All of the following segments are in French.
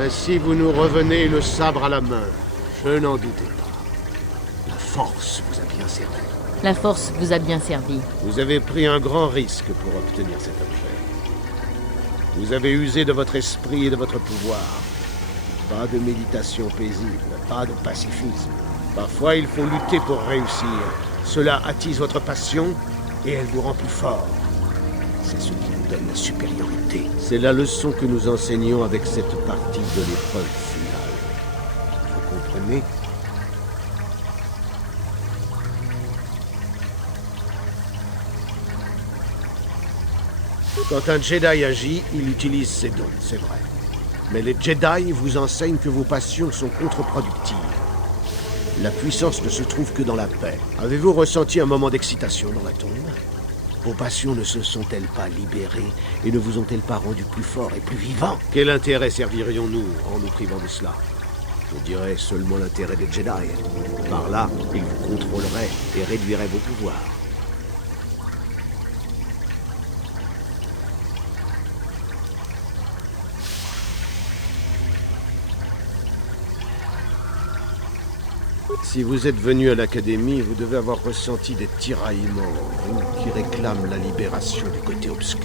Ainsi vous nous revenez le sabre à la main. Je n'en doutais pas. La force vous a bien servi. La force vous a bien servi. Vous avez pris un grand risque pour obtenir cet objet. Vous avez usé de votre esprit et de votre pouvoir. Pas de méditation paisible, pas de pacifisme. Parfois, il faut lutter pour réussir. Cela attise votre passion et elle vous rend plus fort. C'est ce qui vous donne la supériorité. C'est la leçon que nous enseignons avec cette partie de l'épreuve finale. Vous comprenez ? Quand un Jedi agit, il utilise ses dons, c'est vrai. Mais les Jedi vous enseignent que vos passions sont contre-productives. La puissance ne se trouve que dans la paix. Avez-vous ressenti un moment d'excitation dans la tombe ? Vos passions ne se sont-elles pas libérées et ne vous ont-elles pas rendu plus fort et plus vivant ? Quel intérêt servirions-nous en nous privant de cela ? Je dirais seulement l'intérêt des Jedi. Par là, ils vous contrôleraient et réduiraient vos pouvoirs. Si vous êtes venu à l'Académie, vous devez avoir ressenti des tiraillements, vous qui réclament la libération du côté obscur,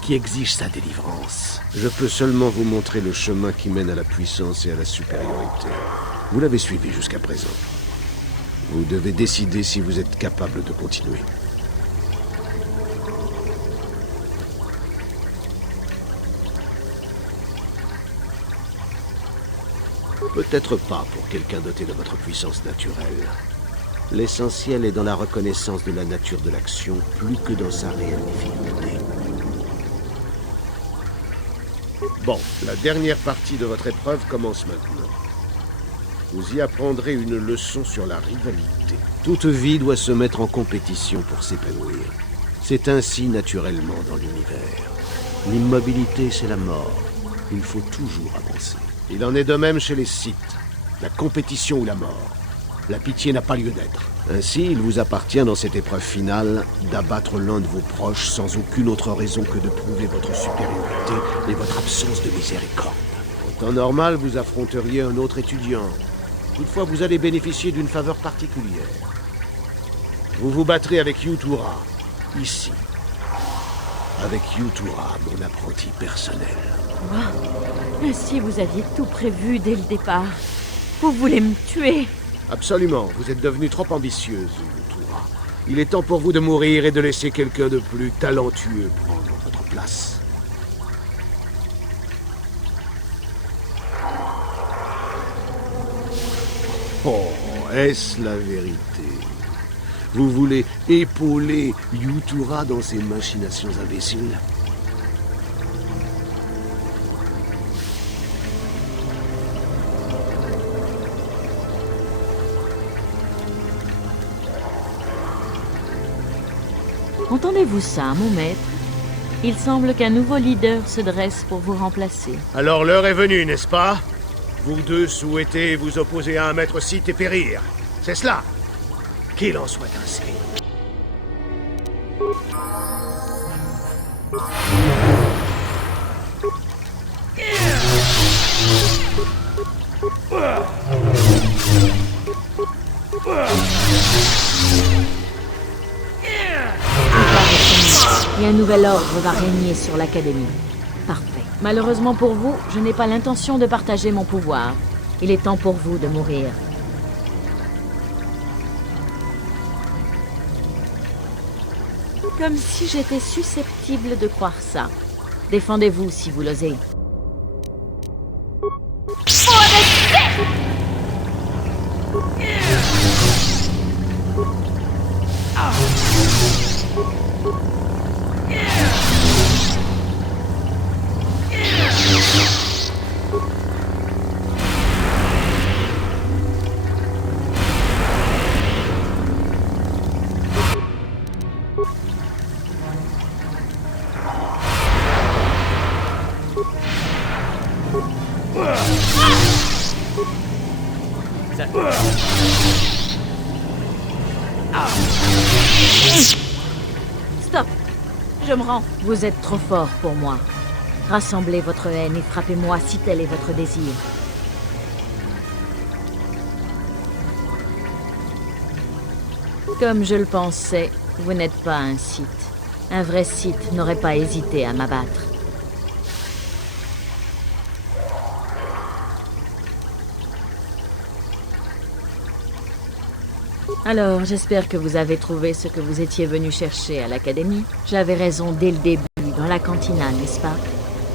qui exige sa délivrance. Je peux seulement vous montrer le chemin qui mène à la puissance et à la supériorité. Vous l'avez suivi jusqu'à présent. Vous devez décider si vous êtes capable de continuer. Peut-être pas pour quelqu'un doté de votre puissance naturelle. L'essentiel est dans la reconnaissance de la nature de l'action, plus que dans sa réelle difficulté. Bon, la dernière partie de votre épreuve commence maintenant. Vous y apprendrez une leçon sur la rivalité. Toute vie doit se mettre en compétition pour s'épanouir. C'est ainsi naturellement dans l'univers. L'immobilité, c'est la mort. Il faut toujours avancer. Il en est de même chez les Sith. La compétition ou la mort. La pitié n'a pas lieu d'être. Ainsi, il vous appartient dans cette épreuve finale d'abattre l'un de vos proches sans aucune autre raison que de prouver votre supériorité et votre absence de miséricorde. En temps normal, vous affronteriez un autre étudiant. Toutefois, vous allez bénéficier d'une faveur particulière. Vous vous battrez avec Yutura, ici. Avec Yutura, mon apprenti personnel. Wow. Ainsi, vous aviez tout prévu dès le départ. Vous voulez me tuer? Absolument, vous êtes devenue trop ambitieuse, Yutura. Il est temps pour vous de mourir et de laisser quelqu'un de plus talentueux prendre votre place. Oh, est-ce la vérité? Vous voulez épauler Yutura dans ses machinations imbéciles? Entendez-vous ça, mon maître? Il semble qu'un nouveau leader se dresse pour vous remplacer. Alors l'heure est venue, n'est-ce pas? Vous deux souhaitez vous opposer à un maître Sith et périr. C'est cela? Qu'il en soit ainsi. Et un nouvel ordre va régner sur l'Académie. Parfait. Malheureusement pour vous, je n'ai pas l'intention de partager mon pouvoir. Il est temps pour vous de mourir. Comme si j'étais susceptible de croire ça. Défendez-vous si vous l'osez. Stop! Je me rends. Vous êtes trop fort pour moi. Rassemblez votre haine et frappez-moi si tel est votre désir. Comme je le pensais, vous n'êtes pas un Sith. Un vrai Sith n'aurait pas hésité à m'abattre. Alors, j'espère que vous avez trouvé ce que vous étiez venu chercher à l'Académie. J'avais raison dès le début, dans la cantina, n'est-ce pas?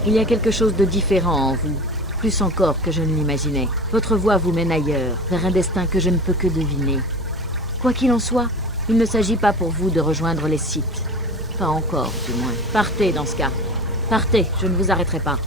Il y a quelque chose de différent en vous, plus encore que je ne l'imaginais. Votre voie vous mène ailleurs, vers un destin que je ne peux que deviner. Quoi qu'il en soit, il ne s'agit pas pour vous de rejoindre les Sith. Pas encore, du moins. Partez dans ce cas. Partez, je ne vous arrêterai pas.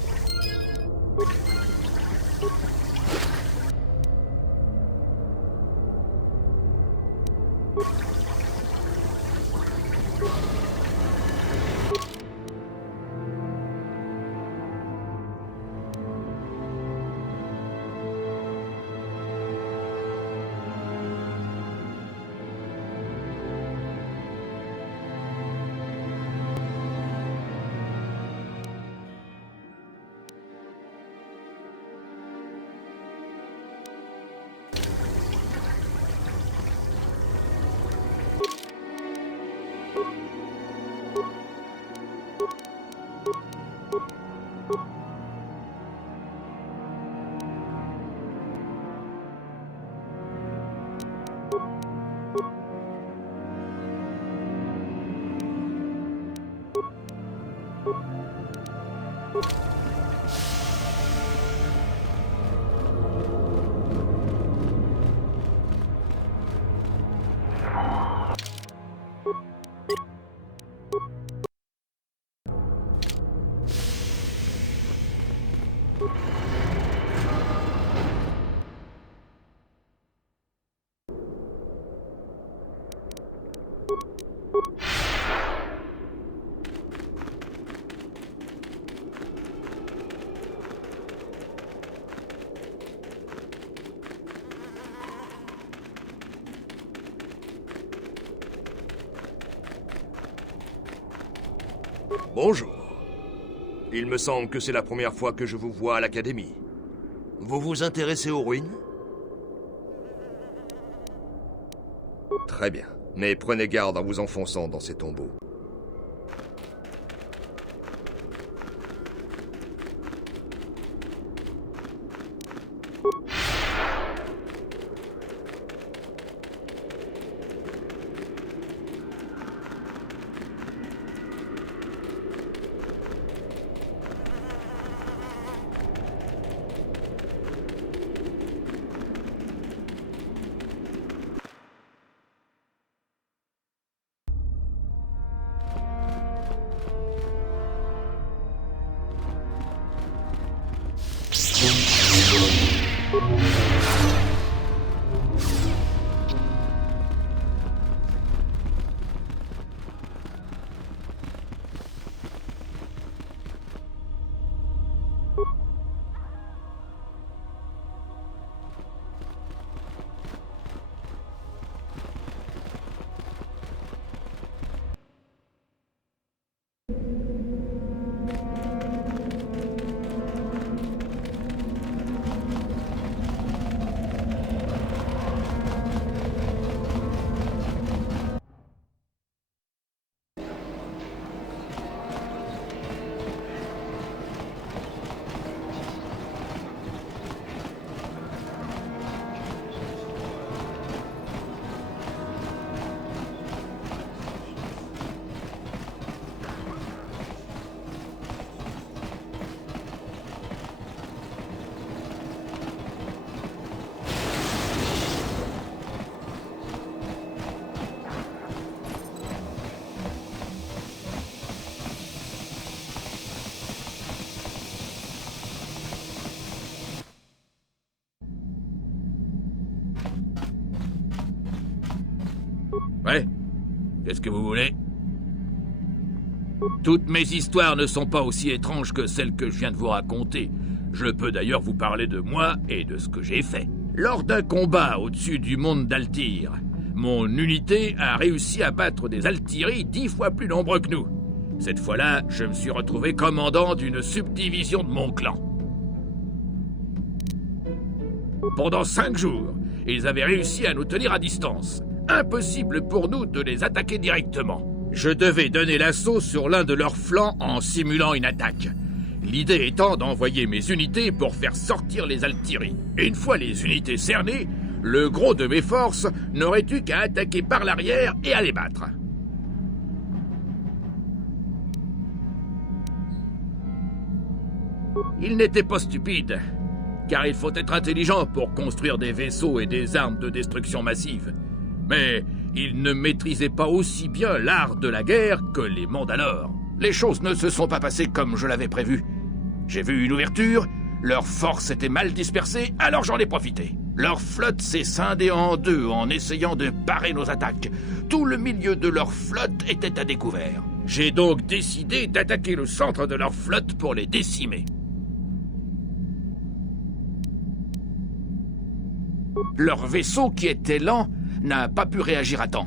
Bonjour. Il me semble que c'est la première fois que je vous vois à l'Académie. Vous vous intéressez aux ruines? Très bien, mais prenez garde en vous enfonçant dans ces tombeaux. Qu'est-ce que vous voulez? Toutes mes histoires ne sont pas aussi étranges que celles que je viens de vous raconter. Je peux d'ailleurs vous parler de moi et de ce que j'ai fait. Lors d'un combat au-dessus du monde d'Altyr, mon unité a réussi à battre des Altyri 10 fois plus nombreux que nous. Cette fois-là, je me suis retrouvé commandant d'une subdivision de mon clan. Pendant 5 jours, ils avaient réussi à nous tenir à distance. Impossible pour nous de les attaquer directement. Je devais donner l'assaut sur l'un de leurs flancs en simulant une attaque. L'idée étant d'envoyer mes unités pour faire sortir les Altyri. Et une fois les unités cernées, le gros de mes forces n'aurait eu qu'à attaquer par l'arrière et à les battre. Ils n'étaient pas stupides, car il faut être intelligent pour construire des vaisseaux et des armes de destruction massive. Mais ils ne maîtrisaient pas aussi bien l'art de la guerre que les Mandalores. Les choses ne se sont pas passées comme je l'avais prévu. J'ai vu une ouverture, leur force était mal dispersée, alors j'en ai profité. Leur flotte s'est scindée en deux en essayant de parer nos attaques. Tout le milieu de leur flotte était à découvert. J'ai donc décidé d'attaquer le centre de leur flotte pour les décimer. Leur vaisseau, qui était lent, n'a pas pu réagir à temps.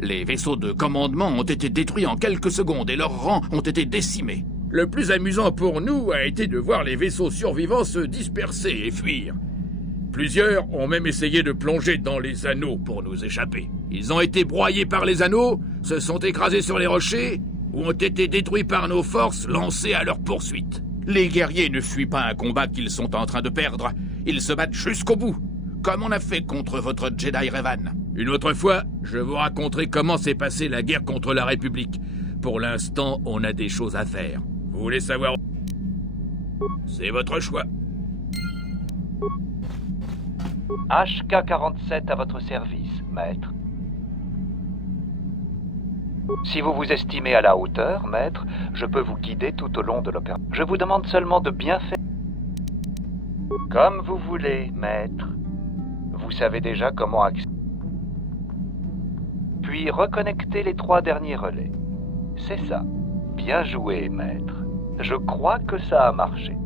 Les vaisseaux de commandement ont été détruits en quelques secondes et leurs rangs ont été décimés. Le plus amusant pour nous a été de voir les vaisseaux survivants se disperser et fuir. Plusieurs ont même essayé de plonger dans les anneaux pour nous échapper. Ils ont été broyés par les anneaux, se sont écrasés sur les rochers ou ont été détruits par nos forces lancées à leur poursuite. Les guerriers ne fuient pas un combat qu'ils sont en train de perdre. Ils se battent jusqu'au bout, comme on a fait contre votre Jedi Revan. Une autre fois, je vous raconterai comment s'est passée la guerre contre la République. Pour l'instant, on a des choses à faire. Vous voulez savoir? C'est votre choix. HK-47 à votre service, maître. Si vous vous estimez à la hauteur, maître, je peux vous guider tout au long de l'opération. Je vous demande seulement de bien faire. Comme vous voulez, maître. Vous savez déjà comment accéder. Puis reconnecter les 3 derniers relais. C'est ça. Bien joué, maître. Je crois que ça a marché.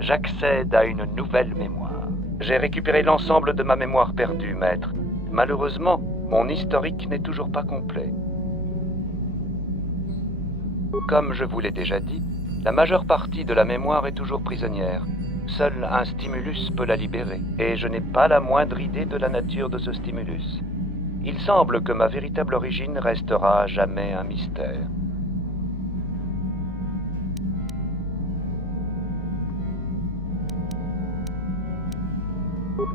J'accède à une nouvelle mémoire. J'ai récupéré l'ensemble de ma mémoire perdue, maître. Malheureusement, mon historique n'est toujours pas complet. Comme je vous l'ai déjà dit, la majeure partie de la mémoire est toujours prisonnière. Seul un stimulus peut la libérer, et je n'ai pas la moindre idée de la nature de ce stimulus. Il semble que ma véritable origine restera à jamais un mystère.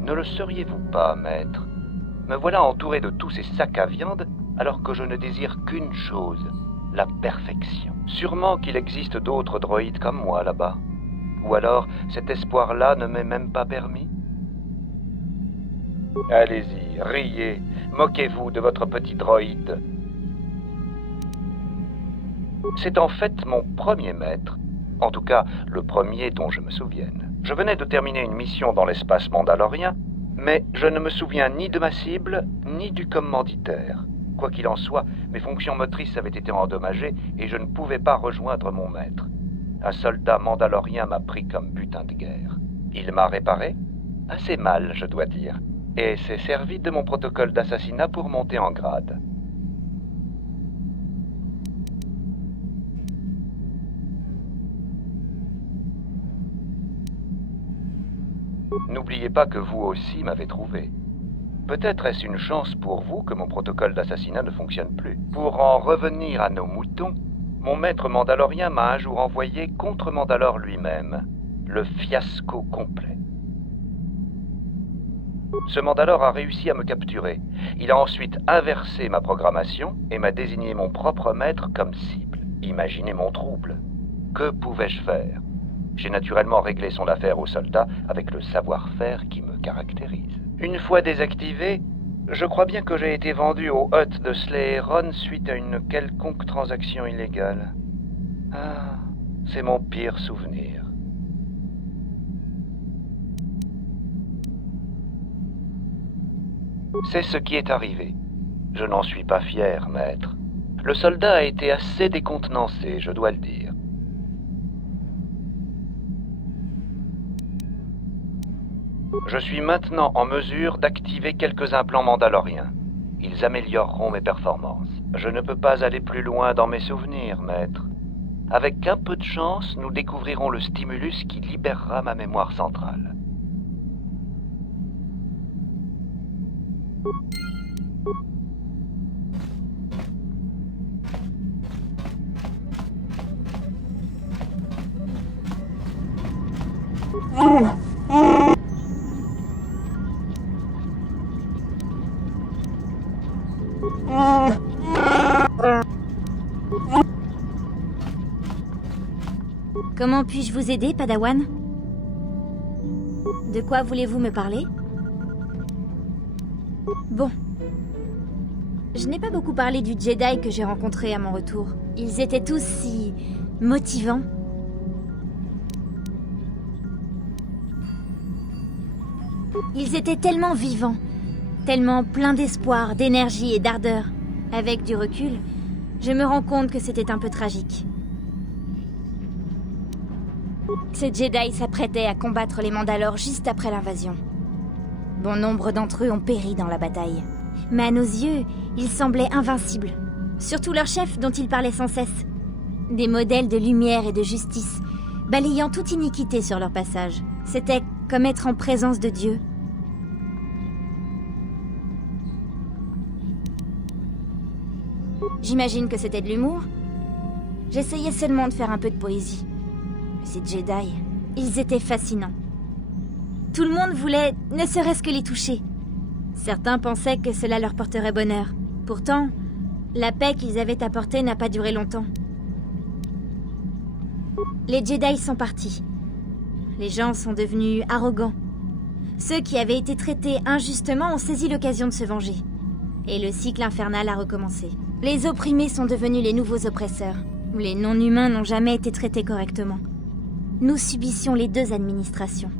Ne le seriez-vous pas, maître? Me voilà entouré de tous ces sacs à viande, alors que je ne désire qu'une chose, la perfection. Sûrement qu'il existe d'autres droïdes comme moi là-bas. Ou alors, cet espoir-là ne m'est même pas permis? Allez-y, riez, moquez-vous de votre petit droïde. C'est en fait mon premier maître, en tout cas le premier dont je me souvienne. Je venais de terminer une mission dans l'espace mandalorien, mais je ne me souviens ni de ma cible, ni du commanditaire. Quoi qu'il en soit, mes fonctions motrices avaient été endommagées et je ne pouvais pas rejoindre mon maître. Un soldat mandalorien m'a pris comme butin de guerre. Il m'a réparé, assez mal, je dois dire, et s'est servi de mon protocole d'assassinat pour monter en grade. N'oubliez pas que vous aussi m'avez trouvé. Peut-être est-ce une chance pour vous que mon protocole d'assassinat ne fonctionne plus. Pour en revenir à nos moutons, mon maître mandalorien m'a un jour envoyé contre Mandalore lui-même. Le fiasco complet. Ce Mandalore a réussi à me capturer. Il a ensuite inversé ma programmation et m'a désigné mon propre maître comme cible. Imaginez mon trouble. Que pouvais-je faire? J'ai naturellement réglé son affaire au soldat avec le savoir-faire qui me caractérise. Une fois désactivé, je crois bien que j'ai été vendu au hut de Slayeron suite à une quelconque transaction illégale. Ah, c'est mon pire souvenir. C'est ce qui est arrivé. Je n'en suis pas fier, maître. Le soldat a été assez décontenancé, je dois le dire. Je suis maintenant en mesure d'activer quelques implants mandaloriens. Ils amélioreront mes performances. Je ne peux pas aller plus loin dans mes souvenirs, maître. Avec un peu de chance, nous découvrirons le stimulus qui libérera ma mémoire centrale. Comment puis-je vous aider, Padawan? De quoi voulez-vous me parler? Bon. Je n'ai pas beaucoup parlé du Jedi que j'ai rencontré à mon retour. Ils étaient tous si motivants. Ils étaient tellement vivants, tellement pleins d'espoir, d'énergie et d'ardeur. Avec du recul, je me rends compte que c'était un peu tragique. Ces Jedi s'apprêtaient à combattre les Mandalores juste après l'invasion. Bon nombre d'entre eux ont péri dans la bataille. Mais à nos yeux, ils semblaient invincibles. Surtout leur chef dont ils parlaient sans cesse. Des modèles de lumière et de justice, balayant toute iniquité sur leur passage. C'était comme être en présence de Dieu. J'imagine que c'était de l'humour. J'essayais seulement de faire un peu de poésie. Mais ces Jedi, ils étaient fascinants. Tout le monde voulait ne serait-ce que les toucher. Certains pensaient que cela leur porterait bonheur. Pourtant, la paix qu'ils avaient apportée n'a pas duré longtemps. Les Jedi sont partis. Les gens sont devenus arrogants. Ceux qui avaient été traités injustement ont saisi l'occasion de se venger. Et le cycle infernal a recommencé. Les opprimés sont devenus les nouveaux oppresseurs. Les non-humains n'ont jamais été traités correctement. Nous subissions les deux administrations.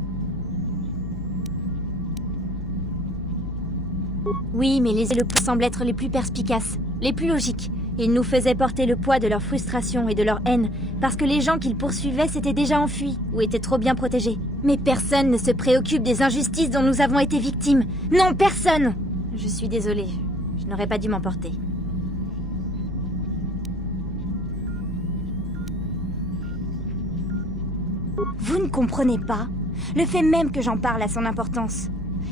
Oui, mais les semblent être les plus perspicaces, les plus logiques. Ils nous faisaient porter le poids de leur frustration et de leur haine, parce que les gens qu'ils poursuivaient s'étaient déjà enfuis, ou étaient trop bien protégés. Mais personne ne se préoccupe des injustices dont nous avons été victimes. Non, personne! Je suis désolée, je n'aurais pas dû m'emporter. Vous ne comprenez pas? Le fait même que j'en parle a son importance.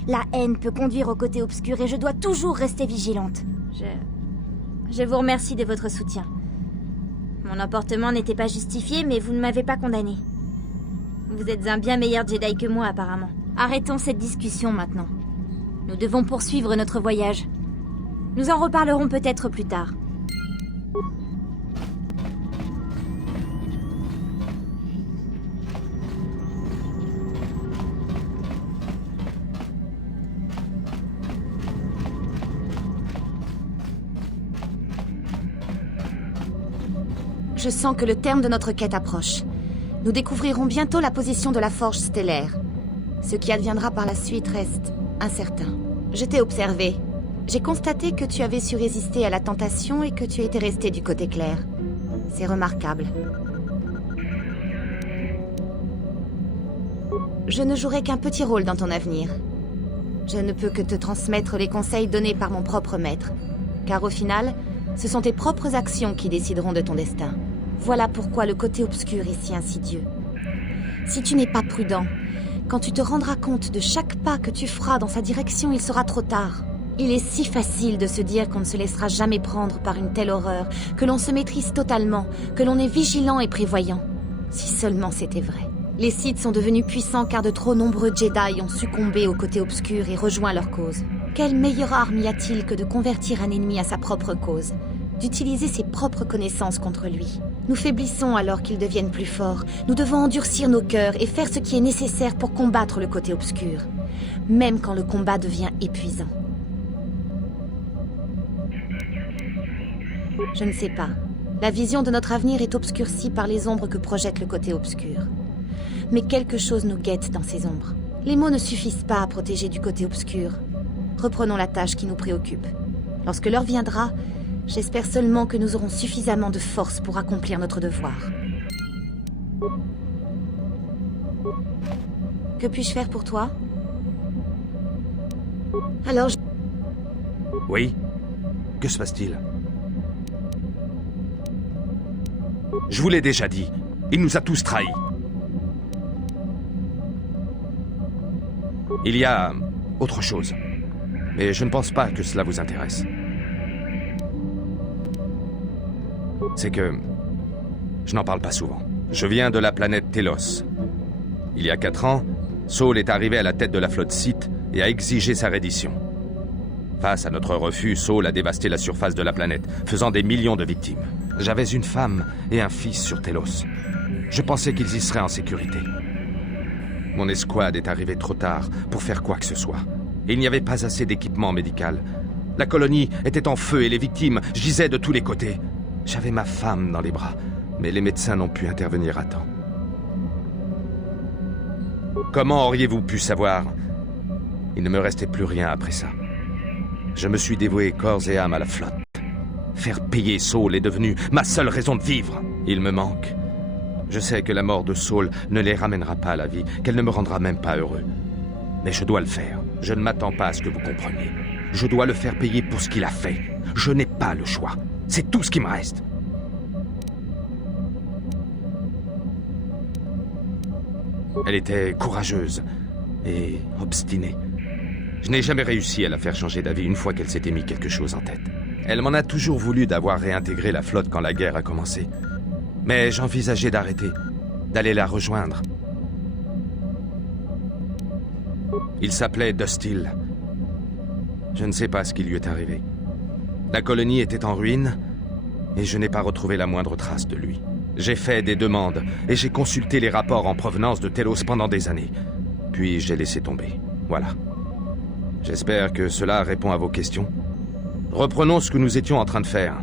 La haine peut conduire au côté obscur et je dois toujours rester vigilante. Je vous remercie de votre soutien. Mon emportement n'était pas justifié, mais vous ne m'avez pas condamné. Vous êtes un bien meilleur Jedi que moi, apparemment. Arrêtons cette discussion maintenant. Nous devons poursuivre notre voyage. Nous en reparlerons peut-être plus tard. Je sens que le terme de notre quête approche. Nous découvrirons bientôt la position de la forge stellaire. Ce qui adviendra par la suite reste incertain. Je t'ai observé. J'ai constaté que tu avais su résister à la tentation et que tu étais resté du côté clair. C'est remarquable. Je ne jouerai qu'un petit rôle dans ton avenir. Je ne peux que te transmettre les conseils donnés par mon propre maître. Car au final, ce sont tes propres actions qui décideront de ton destin. Voilà pourquoi le côté obscur est si insidieux. Si tu n'es pas prudent, quand tu te rendras compte de chaque pas que tu feras dans sa direction, il sera trop tard. Il est si facile de se dire qu'on ne se laissera jamais prendre par une telle horreur, que l'on se maîtrise totalement, que l'on est vigilant et prévoyant. Si seulement c'était vrai. Les Sith sont devenus puissants car de trop nombreux Jedi ont succombé au côté obscur et rejoint leur cause. Quelle meilleure arme y a-t-il que de convertir un ennemi à sa propre cause, d'utiliser ses propres connaissances contre lui? Nous faiblissons alors qu'ils deviennent plus forts. Nous devons endurcir nos cœurs et faire ce qui est nécessaire pour combattre le côté obscur, même quand le combat devient épuisant. Je ne sais pas. La vision de notre avenir est obscurcie par les ombres que projette le côté obscur. Mais quelque chose nous guette dans ces ombres. Les mots ne suffisent pas à protéger du côté obscur. Reprenons la tâche qui nous préoccupe. Lorsque l'heure viendra, J'espère seulement que nous aurons suffisamment de force pour accomplir notre devoir. Que puis-je faire pour toi? Alors, Oui? Que se passe-t-il? Je vous l'ai déjà dit. Il nous a tous trahis. Il y a autre chose. Mais je ne pense pas que cela vous intéresse. C'est que... je n'en parle pas souvent. Je viens de la planète Telos. Il y a 4 ans, Saul est arrivé à la tête de la flotte Sith et a exigé sa reddition. Face à notre refus, Saul a dévasté la surface de la planète, faisant des millions de victimes. J'avais une femme et un fils sur Telos. Je pensais qu'ils y seraient en sécurité. Mon escouade est arrivée trop tard pour faire quoi que ce soit. Et il n'y avait pas assez d'équipement médical. La colonie était en feu et les victimes gisaient de tous les côtés. J'avais ma femme dans les bras, mais les médecins n'ont pu intervenir à temps. Comment auriez-vous pu savoir? Il ne me restait plus rien après ça. Je me suis dévoué corps et âme à la flotte. Faire payer Saul est devenu ma seule raison de vivre. Il me manque. Je sais que la mort de Saul ne les ramènera pas à la vie, qu'elle ne me rendra même pas heureux. Mais je dois le faire. Je ne m'attends pas à ce que vous compreniez. Je dois le faire payer pour ce qu'il a fait. Je n'ai pas le choix. C'est tout ce qui me reste. Elle était courageuse et obstinée. Je n'ai jamais réussi à la faire changer d'avis une fois qu'elle s'était mis quelque chose en tête. Elle m'en a toujours voulu d'avoir réintégré la flotte quand la guerre a commencé. Mais j'envisageais d'arrêter, d'aller la rejoindre. Il s'appelait Dustil. Je ne sais pas ce qui lui est arrivé. La colonie était en ruine et je n'ai pas retrouvé la moindre trace de lui. J'ai fait des demandes et j'ai consulté les rapports en provenance de Telos pendant des années. Puis j'ai laissé tomber. Voilà. J'espère que cela répond à vos questions. Reprenons ce que nous étions en train de faire.